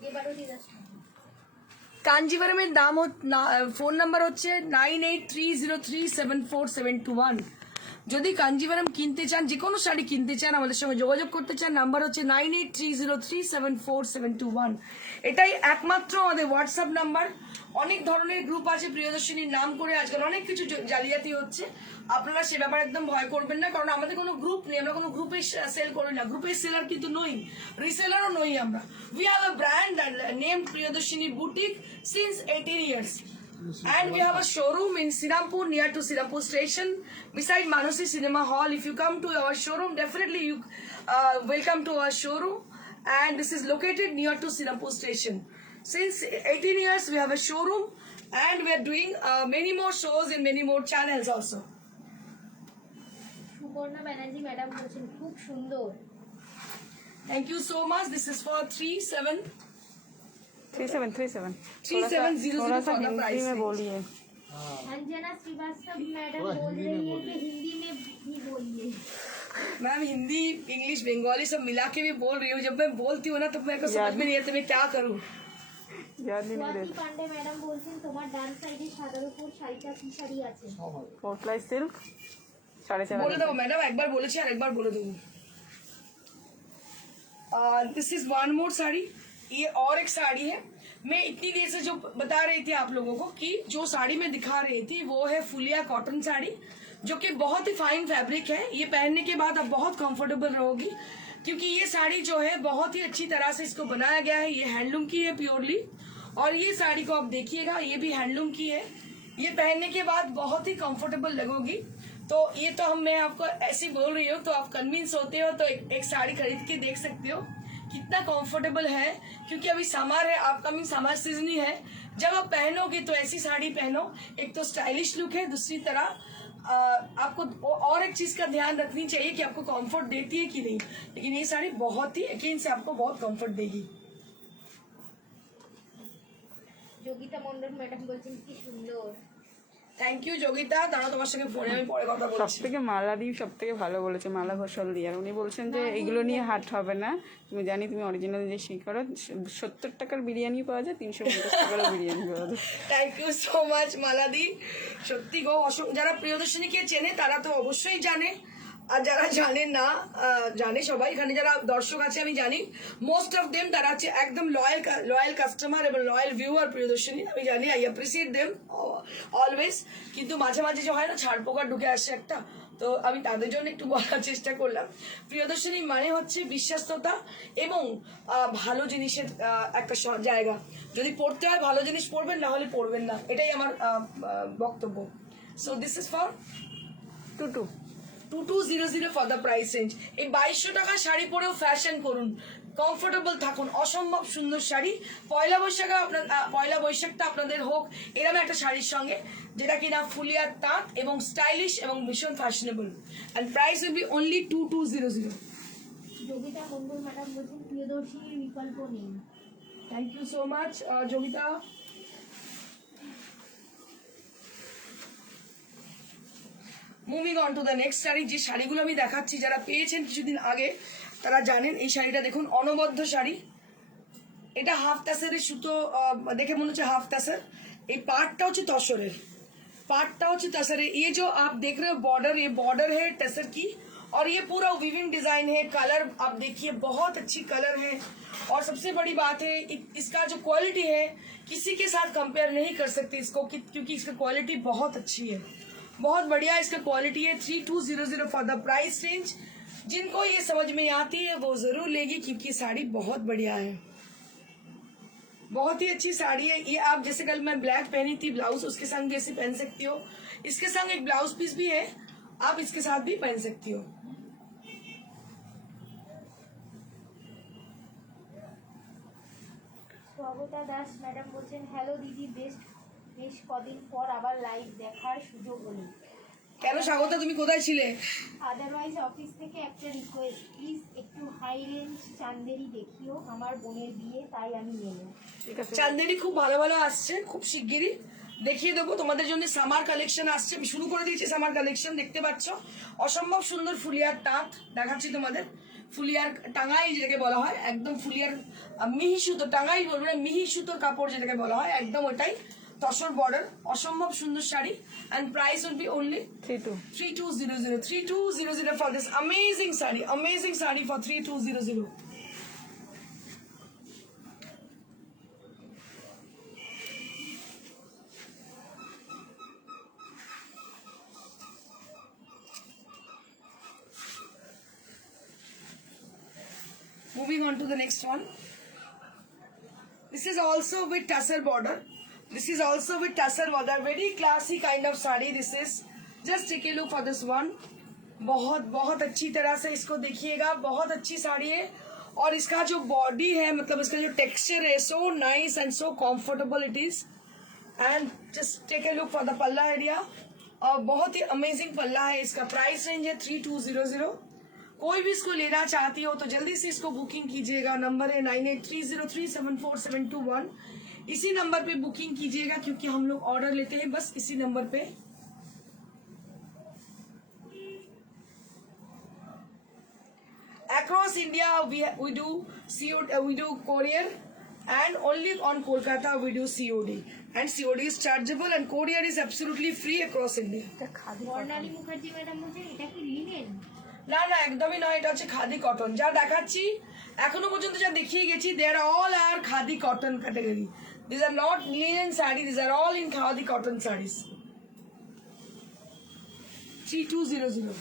এবারতি দাস কাঞ্জিভারামের দাম ফোন নাম্বার হচ্ছে 9830374721। যদি কাঞ্জিভারাম কিনতে চান, যে কোনো শাড়ি কিনতে চান, আমাদের সঙ্গে যোগাযোগ করতে চান, নাম্বার হচ্ছে 9830374721। এটাই একমাত্র আমাদের হোয়াটসঅ্যাপ নাম্বার। অনেক ধরনের গ্রুপ আছে প্রিয়দর্শিনীর নাম করে, আজকাল অনেক কিছু জালিয়াতি হচ্ছে, আপনারা সে ব্যাপারে একদম ভয় করবেন না, কারণ আমাদের কোনো গ্রুপ নেই, আমরা কোনো গ্রুপে সেল করি না, গ্রুপের সেলার কিন্তু নই, রিসেলারও নই আমরা। We have a brand named Priyadarshini boutique since 18 years. And we have a showroom in Sirampur, near to Sirampur station, beside Manosi Cinema Hall. If you come to our showroom, definitely you welcome to our showroom. And this is located near to Sirampur station. Since 18 years, we have a showroom, and we are doing many more shows in many more channels also. Subarna Banerjee madam বলছেন খুব সুন্দর। Thank you so much. This is for 3700 थोड़ा सा for the Hindi price में range. बोलिए। Anjana Srivastava madam बोल रही है कि हिंदी में भी बोलिए। मैम हिंदी इंग्लिश बंगाली सब मिला के भी बोल रही हूँ, जब मैं बोलती हूँ ना तो मेरे को समझ में नहीं आता मैं क्या करूँ। याद ही नहीं स्वाति रहता। पांडे मैडम বলছেন তোমার ডান সাইডে সাদার উপর শাড়িটা কি শাড়ি আছে? 4 ply silk 4.5 बोले दो मैडम, एक बार बोले और एक बार बोले दूँ। This is one more sari, ये और एक साड़ी है। मैं इतनी देर से जो बता रही थी आप लोगों को कि जो साड़ी मैं दिखा रही थी वो है फुलिया कॉटन साड़ी, जो कि बहुत ही फाइन फैब्रिक है। ये पहनने के बाद आप बहुत कंफर्टेबल रहोगी, क्योंकि ये साड़ी जो है बहुत ही अच्छी तरह से इसको बनाया गया है। ये हैंडलूम की है प्योरली, और ये साड़ी को आप देखिएगा, ये भी हैंडलूम की है। ये पहनने के बाद बहुत ही कंफर्टेबल लगोगी। तो ये तो मैं आपको ऐसी बोल रही हूँ, तो आप कन्विंस होते हो तो एक साड़ी खरीद के देख सकते हो कितना कंफर्टेबल है, क्योंकि अभी समर है, अपकमिंग समर सीजन ही है। जब आप पहनोगे तो ऐसी साड़ी पहनो, एक तो स्टाइलिश लुक है, दूसरी तरह आपको और एक चीज का ध्यान रखनी चाहिए कि आपको कंफर्ट देती है कि नहीं। लेकिन ये साड़ी बहुत ही यकीन से आपको बहुत कंफर्ट देगी। যোগিতা মন্ডল ম্যাডাম বলছেন কি সুন্দর। থ্যাংক ইউ যোগিতা, দাঁড়াও তোমার সঙ্গে ফোনে আমি পরে কথা সব বলছি। থেকে মালা দি সব থেকে ভালো বলেছে, মালা ঘোষাল দি। আর উনি বলছেন যে এগুলো নিয়ে হাট হবে না, তুমি জানি তুমি অরিজিনাল যে সেই করো, 70 টাকার বিরিয়ানি পাওয়া যায়, 350 টাকারও বিরিয়ানি পাওয়া যায়। থ্যাংক ইউ সো মাচ মালাদি, সত্যি গো। যারা প্রিয়দর্শিনীকে চেনে তারা তো অবশ্যই জানে, আর যারা জানেন না জানে সবাই, এখানে যারা দর্শক আছে আমি জানি মোস্ট অফ দেম তারা হচ্ছে একদম লয়াল কাস্টমার এবং লয়াল ভিউয়ার প্রিয়দর্শিনী, আমি জানি, আই অ্যাপ্রিসিয়েট দেম অলওয়েজ। কিন্তু মাঝে মাঝে যে হয় না ছাড় পোকা ঢুকে আসে একটা, তো আমি তাদের জন্য একটু বলার চেষ্টা করলাম। প্রিয়দর্শিনী মানে হচ্ছে বিশ্বস্ততা এবং ভালো জিনিসের একটা জায়গা। যদি পড়তে হয় ভালো জিনিস পড়বেন, না হলে পড়বেন না, এটাই আমার বক্তব্য। So this is for 2200 for the price range. এই 2200 টাকা শাড়ি পরেও ফ্যাশন করুন, কমফোর্টেবল থাকুন, অসম্ভব সুন্দর শাড়ি। পয়লা বৈশাখটা আপনাদের হোক এরকম একটা শাড়ির সঙ্গে, যেটা কিনা ফুলিয়ার তাঁত এবং স্টাইলিশ এবং ভীষণ fashionable, and price will be only 2200। Yogita Mondal madam বলছেন প্রিয়দর্শিনীর বিকল্প নেই। Thank you so much Yogita. Moving on to the next sari. যে শাড়িগুলো আমি দেখাচ্ছি যারা পেয়েছেন কিছুদিন আগে তারা জানেন। এই শাড়িটা দেখুন, অনবদ্য শাড়ি, এটা হাফ তাসেরের সুতো, দেখে মনে হচ্ছে হাফ তাসের। এই পার্টটা হচ্ছে তসরের, पार्टटा होची तसर है। ये जो आप देख रहे हो बॉर्डर, ये बॉर्डर है टसर की, और ये पूरा विविंग डिजाइन है। कलर आप देखिए बहुत अच्छी कलर है, और सबसे बड़ी बात है इसका जो क्वालिटी है किसी के साथ कंपेयर नहीं कर सकते इसको, क्योंकि इसका क्वालिटी बहुत अच्छी है, बहुत बढ़िया इसका क्वालिटी है। 3200 फॉर द प्राइस रेंज। जिनको ये समझ में आती है वो जरूर लेगी, क्योंकि साड़ी बहुत बढ़िया है, बहुत ही अच्छी साड़ी है ये। आप जैसे कल मैं ब्लैक पहनी थी ब्लाउज, उसके संग भी ऐसे पहन सकती हो। इसके संग एक ब्लाउज पीस भी है, आप इसके साथ भी पहन सकती हो। স্বাগতা দাস ম্যাডাম বলছেন হ্যালো দিদি, বেশ কদিন পর আবার লাইভ দেখার সুযোগ হলো। কেন স্বাগতা, তুমি কোথায় ছিলে? আদারওয়াইজ অফিস থেকে একটা রিকোয়েস্ট, প্লিজ একটু হাই রেঞ্জ চান্দেরি দেখিও, আমার বোনের বিয়ে তাই আমি নেবো। চান্দেরি খুব ভালো ভালো আসছে, খুব শিগগিরই দেখিয়ে দেবো তোমাদের জন্য। সামার কালেকশন আসছে, আমি শুরু করে দিয়েছি সামার কালেকশন, দেখতে পাচ্ছ অসম্ভব সুন্দর ফুলিয়ার তাঁত দেখাচ্ছি তোমাদের। ফুলিয়ার টাঙ্গাই যেটাকে বলা হয়, একদম ফুলিয়ার মিহি সুতো, টাঙ্গাই বলবো না, মিহি সুতোর কাপড় যেটাকে বলা হয়, একদম ওটাই। তসর বর্ডার, অসম্ভব সুন্দর sari, and price will be only 3200 for this amazing saree for 3200. Moving on to the next one. This is also with tussar border. This is also with tussar border. Very classy kind of sari this is. Just take a look for this one. बहुत अच्छी तरह से इसको देखिएगा, बहुत अच्छी साड़ी है। और इसका जो बॉडी है, मतलब इसका जो टेक्सचर है, so nice and so comfortable it is. And just take a look for the पल्ला एरिया, और बहुत ही अमेजिंग पल्ला है। इसका प्राइस रेंज है 3200। कोई भी इसको लेना चाहती हो तो जल्दी से इसको बुकिंग कीजिएगा। नंबर है 9830374721। इसी नंबर पे बुकिंग कीजिएगा, क्योंकि हम लोग ऑर्डर लेते हैं बस इसी नंबर पे। Across India we do COD, we do courier, and only on Kolkata we do COD, and COD is chargeable and courier is absolutely free across India. Barnali Mukherjee madam বলছেন এটা কি লিনেন? না না, একদমই নয়, এটা হচ্ছে খাদি কটন। যা দেখাচ্ছি এখনো পর্যন্ত যা দেখিয়ে গেছি, they are all are khadi cotton category. This are not linen sari, this are all in khadi cotton saris. 3200।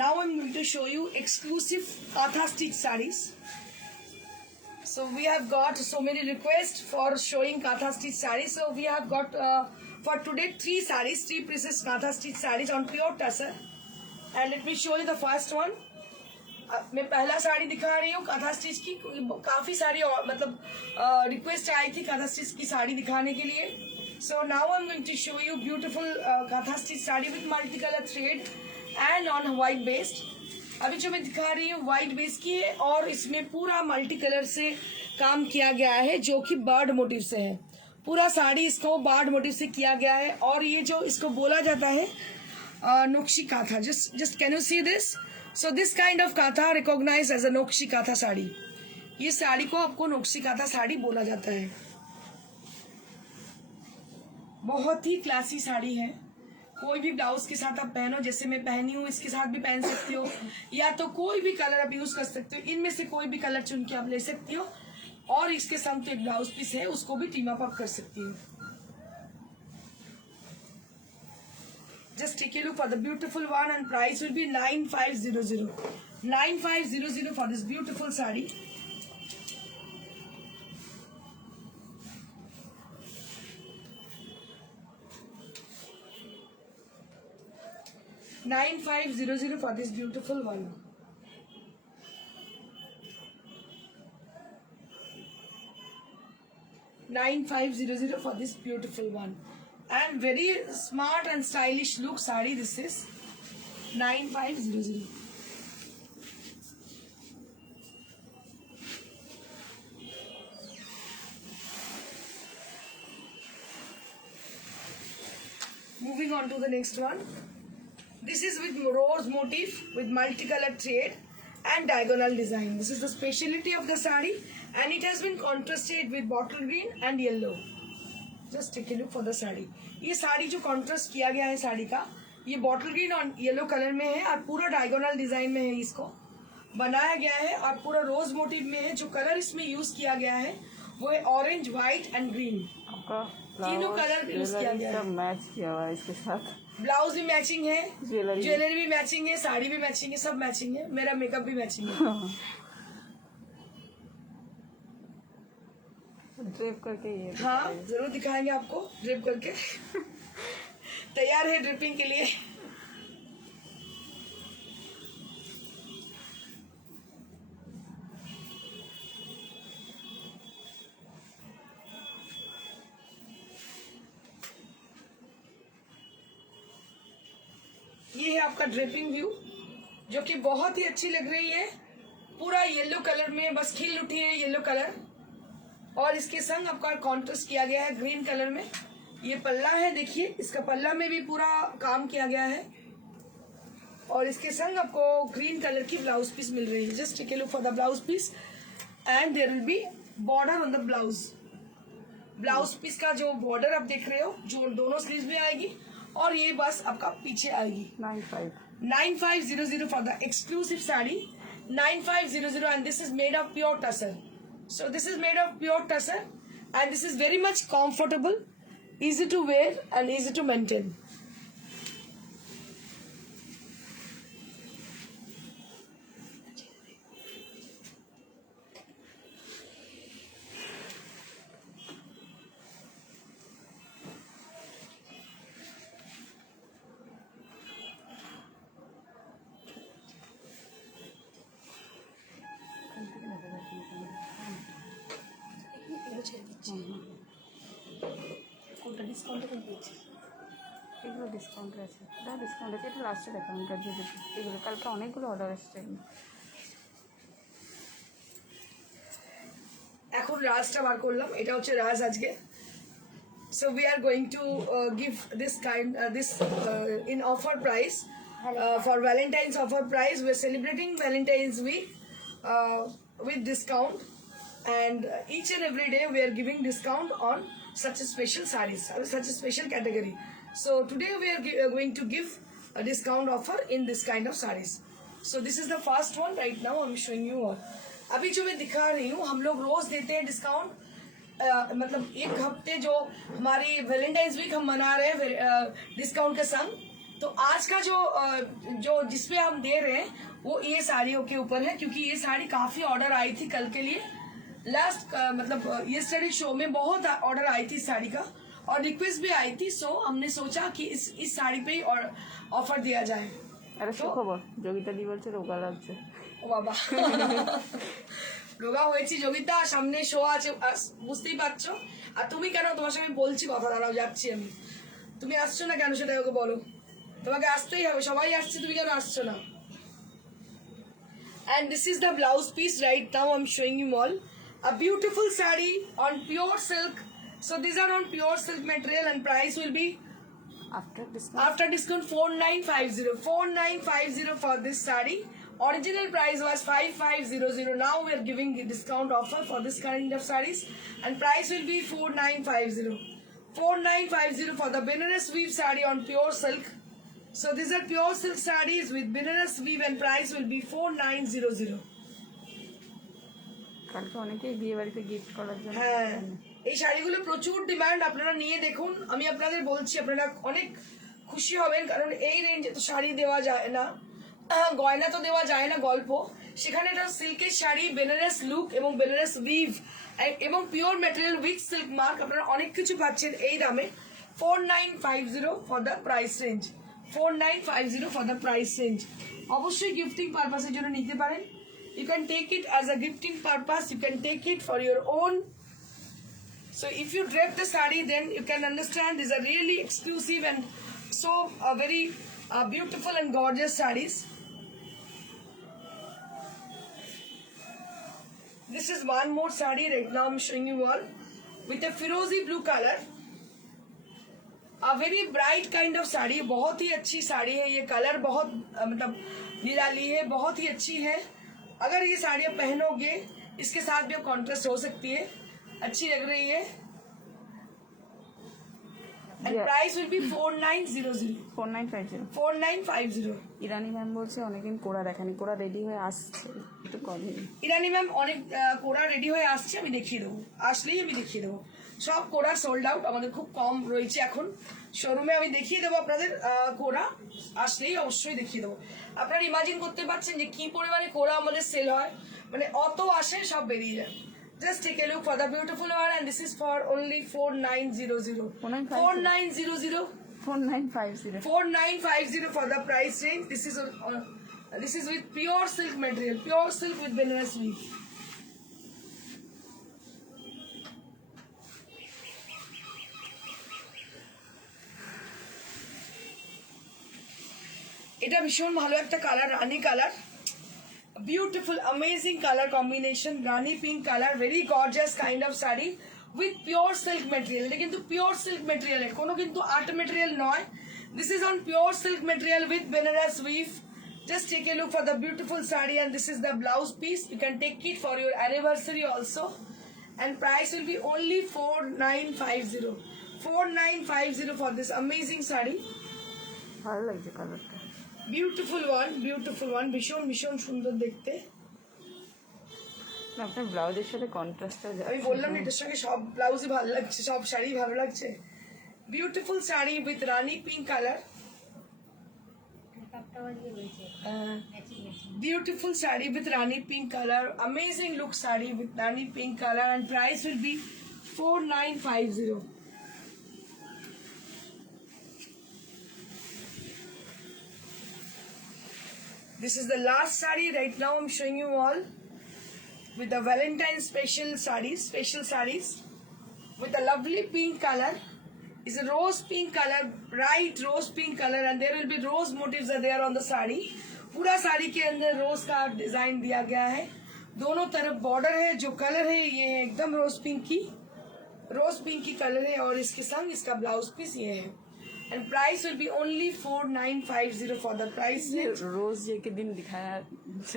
Now I'm going to show you exclusive Katha stitch sarees. So we have got so many requests for showing Katha stitch sarees. So we have got for today 3 sarees, 3 pieces Katha stitch sarees on pure tussar. And let me show you the first one. मैं पहला साड़ी दिखा रही हूँ काथा stitch की। काफी सारी मतलब request आई थी काथा स्टिच की साड़ी दिखाने के लिए। So now I am going to show you beautiful kantha stitch sari with multi colour thread and on white based. अभी जो मैं दिखा रही हूँ व्हाइट बेस की है, और इसमें पूरा मल्टी कलर से काम किया गया है, जो कि बर्ड मोटिव से है। पूरा साड़ी इसको बर्ड मोटिव से किया गया है, और ये जो इसको बोला जाता है Nakshi Kantha. Just can you see this? So this kind of katha recognized as a Nokshi katha sari. ये साड़ी को आपको नोक्शिकाता साड़ी बोला जाता है। बहुत ही क्लासी साड़ी है। कोई भी ब्लाउज के साथ आप पहनो, जैसे मैं पहनी हूँ इसके साथ भी पहन सकती हो, या तो कोई भी कलर आप यूज कर सकते हो। इनमें से कोई भी कलर चुन के आप ले सकती हो, और इसके संग तो एक ब्लाउज पीस है, उसको भी टीम अप कर सकती हो। Just take a look for the beautiful one, and price will be 9500. 9500 for this beautiful saree. $9500 for this beautiful one. $9500 for this beautiful one. And very smart and stylish look saree this is. 9500. Moving on to the next one. This is with rose motif with multicolored thread and diagonal design. This is the speciality of the saree, and it has been contrasted with bottle green and yellow. Just take a look for the sari. ये साड़ी जो contrast किया गया है साड़ी का, ये bottle green और yellow colour में है और पूरा डायगोनल डिजाइन में है। इसको बनाया गया है और पूरा रोज मोटिव में है। जो कलर इसमें यूज किया गया है वो है ऑरेंज, व्हाइट एंड ग्रीन। तीनों कलर यूज किया गया है। मैच किया हुआ है इसके साथ। ब्लाउज भी मैचिंग है, ज्वेलरी भी मैचिंग है, साड़ी भी मैचिंग है, सब मैचिंग है। मेरा मेकअप भी मैचिंग है। ड्रिप करके ये हाँ, जरूर दिखाएंगे आपको ड्रिप करके। तैयार है ड्रिपिंग के लिए। ये है आपका ड्रिपिंग व्यू, जो कि बहुत ही अच्छी लग रही है। पूरा येलो कलर में बस खिल उठी है येलो कलर, और इसके संग आपका कॉन्ट्रास्ट किया गया है ग्रीन कलर में। ये पल्ला है, देखिए इसका पल्ला में भी पूरा काम किया गया है, और इसके संग आपको ग्रीन कलर की ब्लाउज पीस मिल रही है। Just take a look for the blouse piece, and there will be border on the blouse. Blouse piece का जो बॉर्डर आप देख रहे हो, जो दोनों स्लीव्स में आएगी, और ये बस आपका पीछे आएगी। 9500 for the exclusive sari. 9500, and this is made of pure tussar. So this is made of pure tussar, and this is very much comfortable, easy to wear and easy to maintain. কোনটা ডিসকাউন্টে কোন দিচ্ছি? এগুলো ডিসকাউন্ট আছে, ডিসকাউন্ট আছে। এটা লাস্টে দেখানো এগুলো কালকে অনেকগুলো অর্ডার এসছে। এখন রাজটা বার করলাম, এটা হচ্ছে রাজ আজকে। So we are going to give this in offer price for Valentine's offer price. We're celebrating Valentine's week with discount, and each and every day we are giving discount on such a special sarees, such a special category. So today we are going to give a discount offer in this kind of sarees. So this is the first one right now I'm showing you all. अभी जो मैं दिखा रही हूँ, हम लोग रोज देते हैं डिस्काउंट। मतलब एक हफ्ते जो हमारी वैलेंटाइंस वीक हम मना रहे हैं डिस्काउंट के संग, तो आज का जो जिसपे हम दे रहे हैं वो ये साड़ियों के ऊपर है, क्योंकि ये साड़ी काफी ऑर्डर आई थी कल के लिए। लास्ट मतलब ये साड़ी शो में बहुत ऑर्डर आई थी इस साड़ी का, और रिक्वेस्ट भी आई थी। सो हमने सोचा कि इस साड़ी पे ही ऑफर दिया जाए। আরে সুখবর, যোগিতা দি বলছে রোগা লাগছে। ও বাবা, রোগা হয়েছি যোগিতা, সামনে শো আছে বুঝতেই পারছো। আর তুমি কেন, তোমার সঙ্গে বলছি কথা, দাঁড়াও যাচ্ছি আমি। তুমি আসছো না কেন সেটা ওকে বলো। তোমাকে আসতেই হবে, সবাই আসছে, তুমি কেন আসছো না? And this is the blouse piece right now I'm showing you all. A beautiful saree on pure silk. So these are on pure silk material, and price will be after discount 4950 for this saree Original price was 5500. Now we are giving a discount offer for this kind of sarees, and price will be 4950. 4950 for the Benares weave saree on pure silk. So these are pure silk sarees with Benares weave, and price will be 4900. কালকে অনেকেই বিয়ে বাড়িতে gift করার জন্য হ্যাঁ, এই শাড়িগুলো প্রচুর ডিমান্ড, আপনারা নিয়ে দেখুন। আমি আপনাদের বলছি, আপনারা অনেক খুশি হবেন, কারণ এই রেঞ্জে তো শাড়ি দেওয়া যায় না, গয়না তো দেওয়া যায় না গল্প, সেখানে একটা সিল্কের শাড়ি, বেনারস লুক এবং বেনারস উইভ এবং pure material with silk mark, আপনারা অনেক কিছু পাচ্ছেন এই দামে। 4950 for the price range, 4950 for the price range. অবশ্যই গিফটিং পারপাসের জন্য নিতে পারেন। You can take it as a gifting purpose, you can take it for your own. So if you drape the saree, then you can understand these are really exclusive and so very beautiful and gorgeous sarees. This is one more saree right now I'm showing you all with a firozi blue color. A very bright kind of sari, बहुत ही अच्छी साड़ी है ये। Colour बहुत मतलब निराली है, बहुत ही अच्छी है। अगर ये साड़ी आप पहनोगे, इसके साथ भी आप कॉन्ट्रास्ट हो सकती है, अच्छी लग रही है। And price will be 4900. 4950 4950. Irani ma'am বলছে অনেকদিন কোড়া দেখানি, কোড়া রেডি হয়ে আসছে, একটু কমই। ইরানি ম্যাম অনেক কোড়া রেডি হয়ে আসছে, আমি দেখিয়ে দেবো, আসলেই আমি দেখিয়ে দেবো। সব কোড়া সোল্ড আউট, আমাদের খুব কম রয়েছে এখন শোরুমে। আমি দেখিয়ে দেবো আপনাদের কোড়া, আসলেই অবশ্যই দেখিয়ে দেবো। আপনারা ইমাজিন করতে পারছেন যে কি পরিমাণে কোড়া আমাদের সেল হয়, মানে অত আসে সব বেরিয়ে যায়। Just take a look for the beautiful one, and this is for only 4900. 4900. 4950 for the price range. This is with pure silk material, pure silk with Benares weave. এটা ভীষণ ভালো একটা colour, Rani colour, beautiful amazing color combination, rani pink color, very gorgeous kind of saree with pure silk material. এটা কিন্তু pure silk material, কোনো কিন্তু art material নয়। This is on pure silk material with Benares weave. Just take a look for the beautiful saree, and this is the blouse piece. You can take it for your anniversary also, and price will be only 4950. 4950 for this amazing saree. ভালো লাগছে কালারটা, beautiful one, ভীষণ ভীষণ সুন্দর দেখতে। আপনার ব্লাউজের সাথে কন্ট্রাস্টটা আমি বললাম না, এটার সঙ্গে সব ব্লাউজই ভালো লাগছে, সব শাড়ি ভালো লাগছে। Beautiful sari with Rani pink colour, beautiful saree with rani pink color, amazing look saree with rani pink color, and price will be 4950. This is the last saree right now I'm showing you all with the Valentine special sarees with a lovely pink color. It's a rose pink color, bright rose pink color, and there will be rose motifs are there on the saree. पूरा साड़ी के अंदर रोज का design दिया गया है, दोनों तरफ border है। जो कलर है ये है एकदम रोज पिंक की कलर है, और इसके संग इसका ब्लाउज पीस ये है। And price will be only 4950 for the price range. Rose day के दिन दिखाया,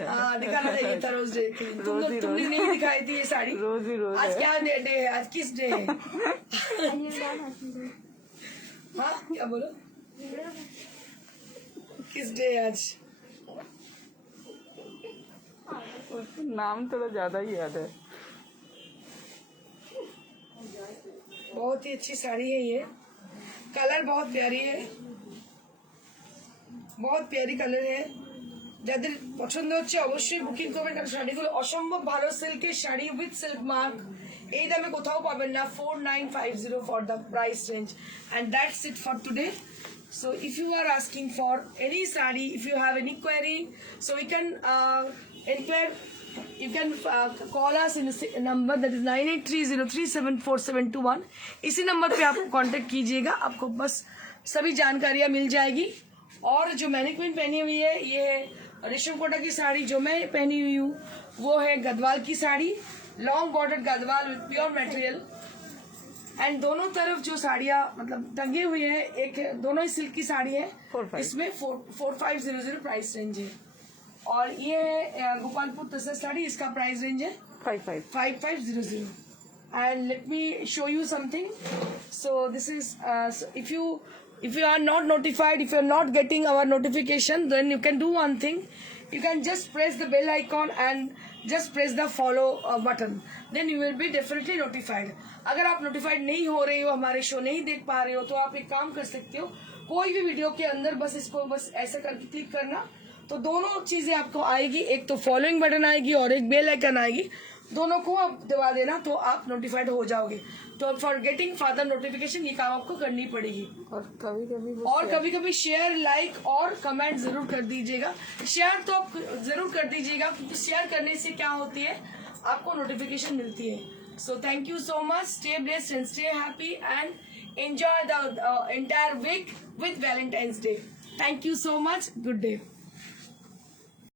हाँ दिखाना चाहिए था रोज डे के दिन। तुमने नहीं दिखाई थी ये साड़ी। रोज आज क्या डे है, आज किस डे है? हाँ क्या बोलो, किस डे है आज? नाम थोड़ा ज्यादा ही याद है। बहुत ही अच्छी साड़ी है ये, कलर बहुत प्यारी है, बहुत प्यारी कलर है। যাদের পছন্দ হচ্ছে অবশ্যই বুকিং করবেন, কারণ শাড়িগুলো অসম্ভব ভালো সিল্কের শাড়ি উইথ সিল্ক মার্ক, এই দামে কোথাও পাবেন না। 4950 for the price range, and that's it for today. So if you are asking for any saree, if you have any query, so we can inquire. You can call us in a number that is 9830374721. इसी number पे आप contact कीजिएगा, आपको बस सभी जानकारियाँ मिल जाएगी। और जो मैंने क्वीन पहनी हुई है, ये है रेशम कोटा की साड़ी। जो मैं पहनी हुई हूँ वो है गदवाल की sari, long border Gadwal with pure material. And दोनों तरफ जो साड़ियाँ मतलब टंगी हुई है, एक दोनों ही सिल्क की साड़ी है। 45. इसमें 4500 प्राइस रेंज है। और ये है गोपालपुर तसर साड़ी, इसका प्राइस रेंज है 5500. And let me show you something. So this is if you are not notified, if you are not getting our notification, then you can do one thing. You can just press the bell icon and just press the follow button. Then you will be definitely notified. अगर आप notified नहीं हो रहे हो, हमारे show नहीं देख पा रहे हो, तो आप एक काम कर सकते हो, कोई भी वीडियो के अंदर बस इसको बस ऐसा करके क्लिक करना, तो दोनों चीजें आपको आएगी, एक तो फॉलोइंग बटन आएगी और एक बेल आइकन आएगी, दोनों को आप दबा देना तो आप नोटिफाइड हो जाओगे. तो फॉर गेटिंग फर्दर नोटिफिकेशन ये काम आपको करनी पड़ेगी. और कभी कभी शेयर, लाइक और कमेंट जरूर कर दीजिएगा. शेयर तो आप जरूर कर दीजिएगा, क्योंकि शेयर करने से क्या होती है, आपको नोटिफिकेशन मिलती है. So thank you so much. Stay blessed and stay happy and enjoy the entire week with Valentine's day. Thank you so much. Good day.